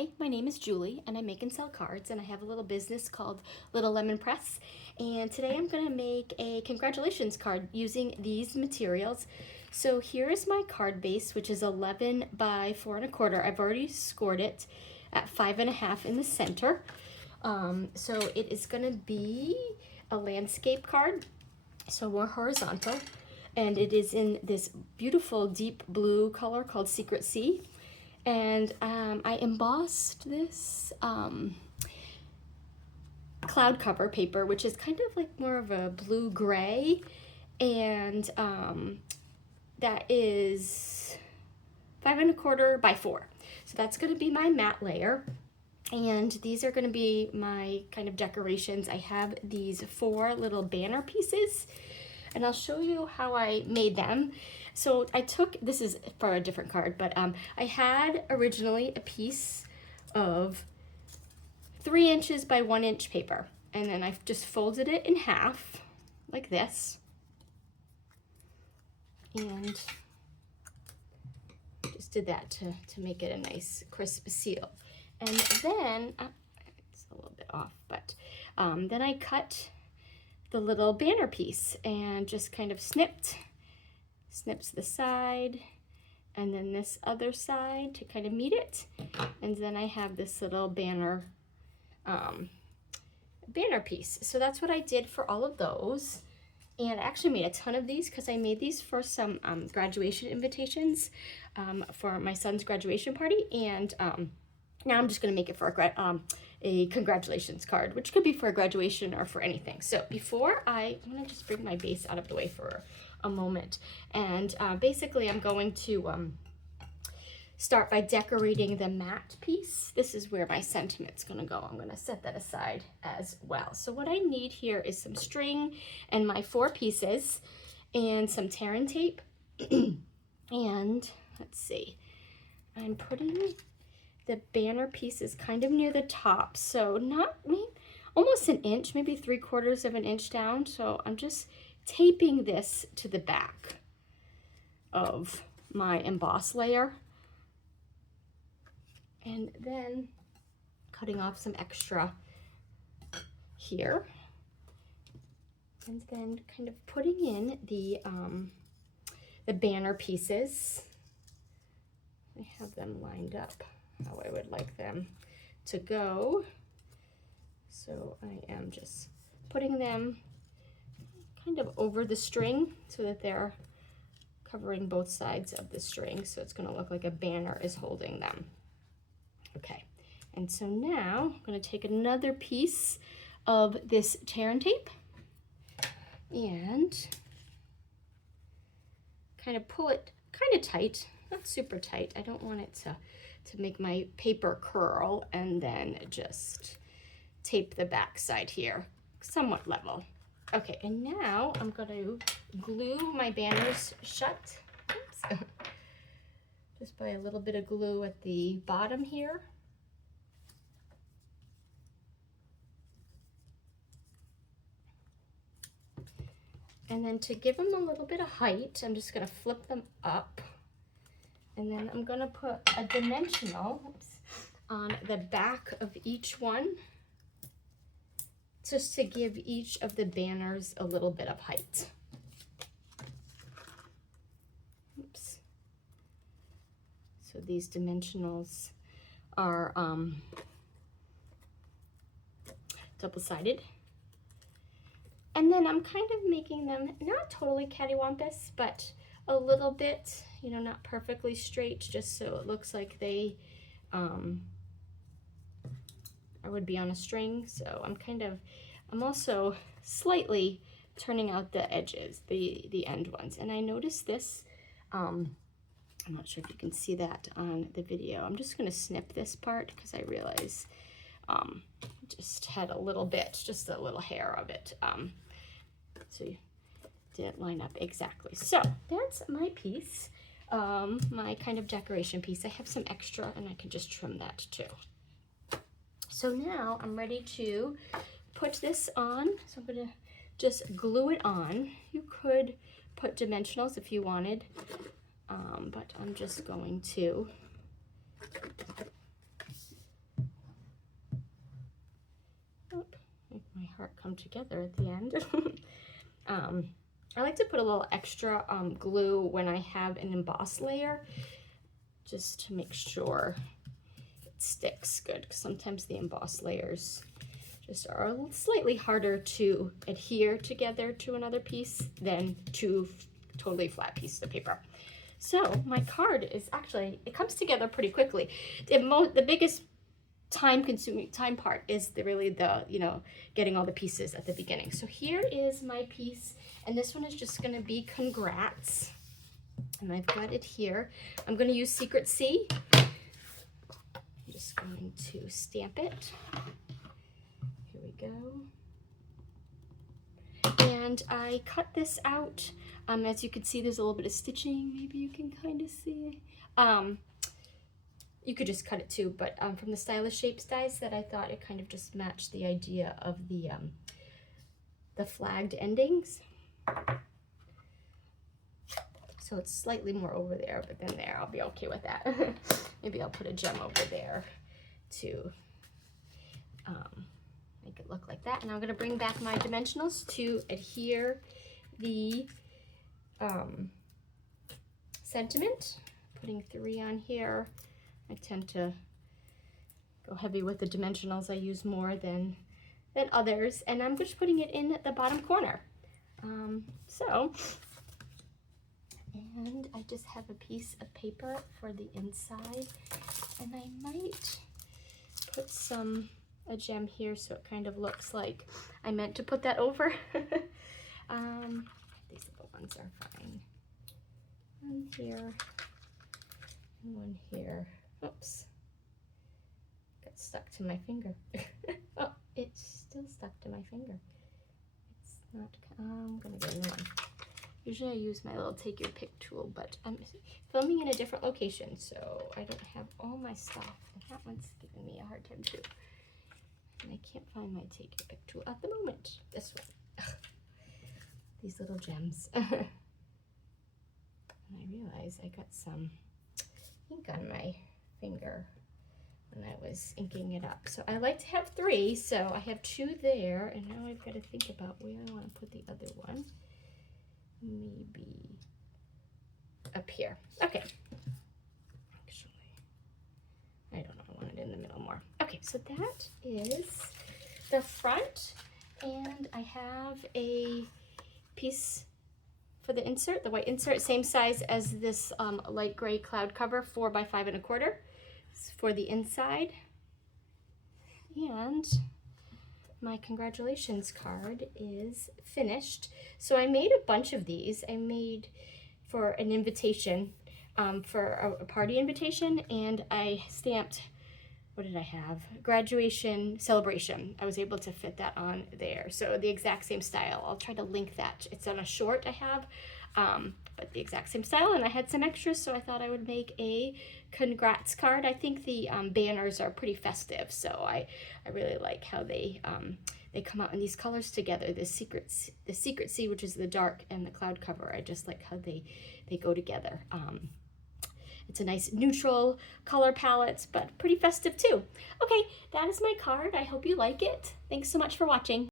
Hi, my name is Julie and I make and sell cards, and I have a little business called Little Lemon Press, and today I'm going to make a congratulations card using these materials. So here's my card base, which is 11 by 4¼ I've already scored it at 5½ in the center. So it is going to be a landscape card, so more horizontal, and it is in this beautiful deep blue color called Secret Sea. And I embossed this cloud cover paper, which is kind of like more of a blue-gray, and that is 5¼ by 4. So that's going to be my matte layer, and these are going to be my kind of decorations. I have these 4 little banner pieces, and I'll show you how I made them. So I took, this is for a different card, but I had originally a piece of 3 inches by 1 inch paper, and then I just folded it in half like this, and just did that to make it a nice crisp seal. And then, it's a little bit off, but then I cut the little banner piece and just kind of snips the side and then this other side to kind of meet it. And then I have this little banner piece. So that's what I did for all of those. And I actually made a ton of these because I made these for some graduation invitations for my son's graduation party. And now I'm just going to make it for a congratulations card, which could be for a graduation or for anything. So before I'm going to just bring my base out of the way for a moment. And basically I'm going to start by decorating the matte piece. This is where my sentiment's going to go. I'm going to set that aside as well. So what I need here is some string and my 4 pieces and some tear and tape. And let's see, I'm putting the banner pieces kind of near the top, so not almost an inch, maybe 3/4 of an inch down. So I'm just taping this to the back of my emboss layer, and then cutting off some extra here, and then kind of putting in the banner pieces. I have them lined up how I would like them to go. So I am just putting them kind of over the string so that they're covering both sides of the string, so it's going to look like a banner is holding them. Okay, and so now I'm going to take another piece of this tear and tape and kind of pull it kind of tight, not super tight. I don't want it to make my paper curl, and then just tape the back side here somewhat level. Okay, and now I'm going to glue my banners shut. Oops. Just by a little bit of glue at the bottom here. And then to give them a little bit of height, I'm just going to flip them up. And then I'm going to put a dimensional on the back of each one, just to give each of the banners a little bit of height. Oops. So these dimensionals are double-sided. And then I'm kind of making them not totally cattywampus, but a little bit, you know, not perfectly straight, just so it looks like they I would be on a string. So I'm also slightly turning out the edges, the end ones. And I noticed this, I'm not sure if you can see that on the video. I'm just going to snip this part because I realize just had a little bit, just a little hair of it. So you didn't line up exactly. So that's my piece, my kind of decoration piece. I have some extra and I can just trim that too. So now I'm ready to put this on. So I'm going to just glue it on. You could put dimensionals if you wanted, but I'm just going to come together at the end. I like to put a little extra glue when I have an embossed layer, just to make sure it sticks good, because sometimes the embossed layers just are slightly harder to adhere together to another piece than two totally flat pieces of paper. So my card is actually, it comes together pretty quickly. The biggest time part is really the, you know, getting all the pieces at the beginning. So here is my piece, and this one is just going to be congrats, and I've got it here. I'm going to use Secret C. I'm just going to stamp it. Here we go. And I cut this out. As you can see, there's a little bit of stitching. Maybe you can kind of see. You could just cut it too, but from the Stylish Shapes dies that I thought it kind of just matched the idea of the flagged endings. So it's slightly more over there, but then there, I'll be okay with that. Maybe I'll put a gem over there to make it look like that. And I'm going to bring back my dimensionals to adhere the sentiment. Putting 3 on here. I tend to go heavy with the dimensionals. I use more than others, and I'm just putting it in the bottom corner. And I just have a piece of paper for the inside, and I might put a gem here so it kind of looks like I meant to put that over. These little ones are fine. One here, and one here. Oops, got stuck to my finger. Oh, it's still stuck to my finger. It's not, I'm gonna get a new one. Usually I use my little take your pick tool, but I'm filming in a different location, so I don't have all my stuff. And that one's giving me a hard time too. And I can't find my take your pick tool at the moment. This one. These little gems. And I realize I got some ink on my finger when I was inking it up. So I like to have 3, so I have 2 there, and now I've got to think about where I want to put the other one. Maybe up here. Okay. Actually, I don't know, I want it in the middle more. Okay, so that is the front, and I have a piece for the insert, the white insert, same size as this light gray cloud cover, 4 by 5 1/4 for the inside. And my congratulations card is finished. So I made a bunch of these. I made for an invitation, for a party invitation, and I stamped, what did I have? Graduation celebration. I was able to fit that on there. So the exact same style. I'll try to link that. It's on a short I have, but the exact same style, and I had some extras, so I thought I would make a congrats card. I think the banners are pretty festive, so I really like how they come out in these colors together. The Secret Sea, which is the dark, and the cloud cover. I just like how they go together. It's a nice neutral color palette, but pretty festive too. Okay, that is my card. I hope you like it. Thanks so much for watching.